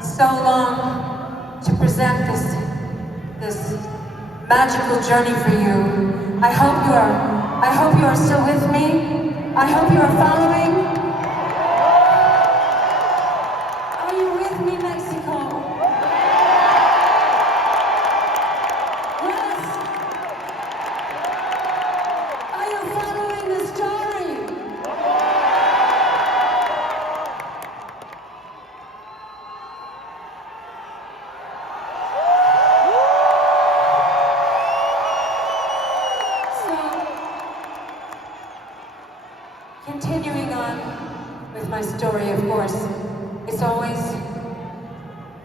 so long to present this magical journey for you. I hope you are still with me. I hope you are following. Are you with me, Mexico? Yes. Are you following the story? Continuing on with my story, of course, it's always,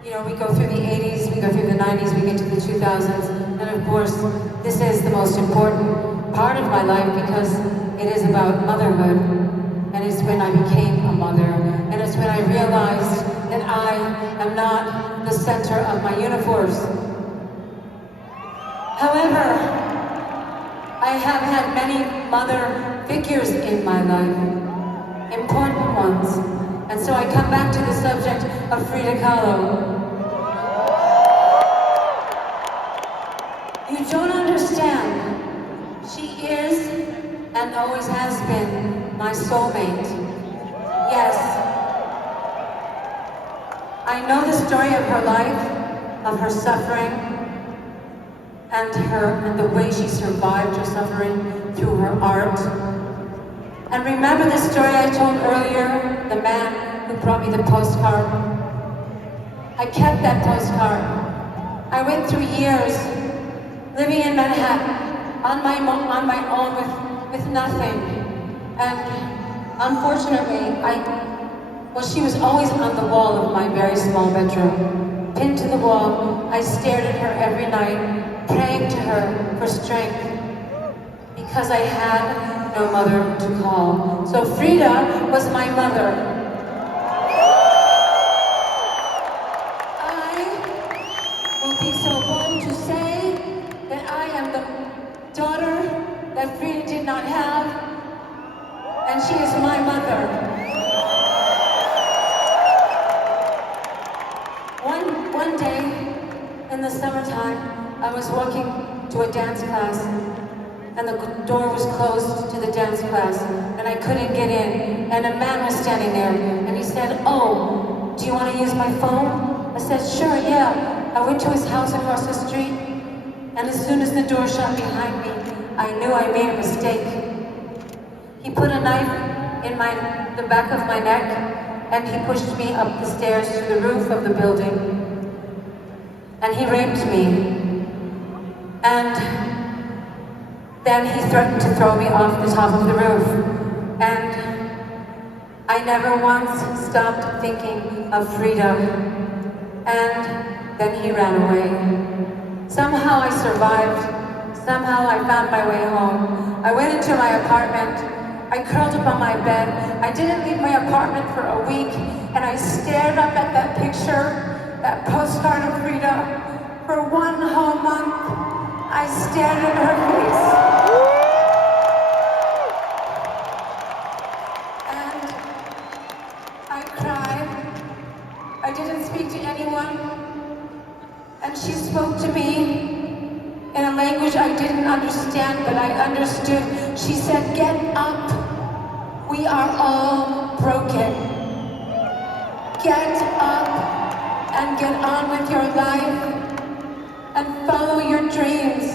we go through the 80s, we go through the 90s, we get to the 2000s, and of course, this is the most important part of my life because it is about motherhood, and it's when I became a mother, and it's when I realized that I am not the center of my universe. However, I have had many mother figures in my life, important ones. And so I come back to the subject of Frida Kahlo. You don't understand. She is and always has been my soulmate. Yes. I know the story of her life, of her suffering, and the way she survived her suffering through her art. And remember the story I told earlier, the man who brought me the postcard? I kept that postcard. I went through years living in Manhattan on my own with nothing. And unfortunately, she was always on the wall of my very small bedroom. Pinned to the wall, I stared at her every night, praying to her for strength, because I had no mother to call. So Frida was my mother. I will be so bold to say that I am the daughter that Frida did not have, and she is my mother. One day in the summertime, I was walking to a dance class, and the door was closed to the dance class, and I couldn't get in, and a man was standing there, and he said, "Oh, do you want to use my phone?" I said, "Sure, yeah." I went to his house across the street, and as soon as the door shut behind me, I knew I made a mistake. He put a knife in the back of my neck, and he pushed me up the stairs to the roof of the building. And he raped me. And then he threatened to throw me off the top of the roof. And I never once stopped thinking of Frida. And then he ran away. Somehow I survived. Somehow I found my way home. I went into my apartment. I curled up on my bed. I didn't leave my apartment for a week, and I stared up at that picture, that postcard of Frida. For 1 whole month, I stared at her face. And I cried. I didn't speak to anyone. And she spoke to me in a language I didn't understand, but I understood. She said, "Get up. We are all broken. Get up and get on with your life and follow your dreams."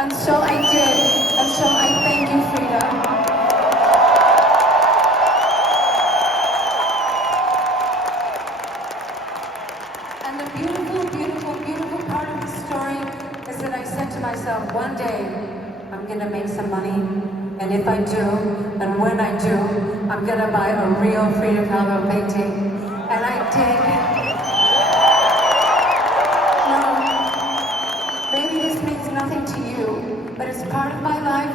And so I did. And so I thank you, Frida. And the beautiful, beautiful, beautiful part of the story is that I said to myself, one day, I'm gonna make some money, and if I do, and when I do, I'm gonna buy a real Frida Kahlo painting. And I did. Now, maybe this means nothing to you, but it's part of my life,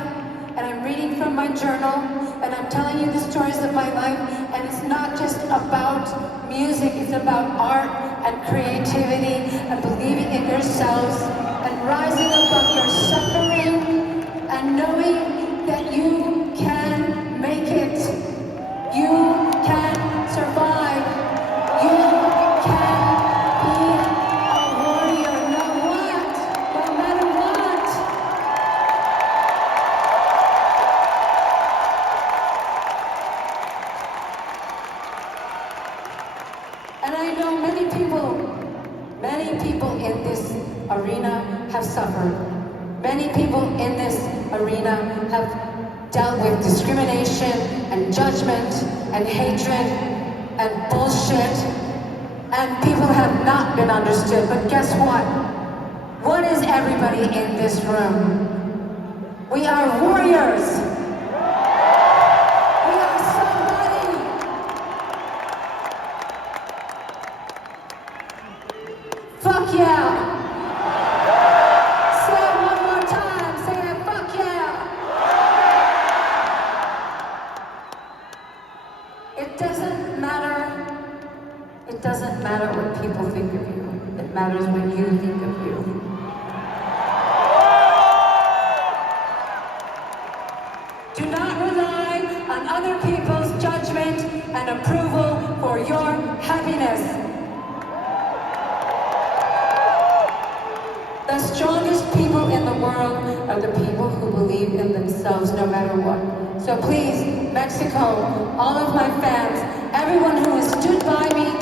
and I'm reading from my journal, and I'm telling you the stories of my life, and it's not just about music, it's about art and creativity and believing in yourselves and rising above your suffering and knowing that you can make it. You can survive. You can know many people in this arena have suffered. Many people in this arena have dealt with discrimination and judgment and hatred and bullshit, and people have not been understood. But guess what? What is everybody in this room? We are warriors. We are somebody. Fuck yeah. Say it one more time. Say it, fuck yeah. It doesn't matter what people think of you. It matters what you think of you. Do not rely on other people's judgment and approval for your happiness. The strongest people in the world are the people who believe in themselves no matter what. So please, Mexico, all of my fans, everyone who has stood by me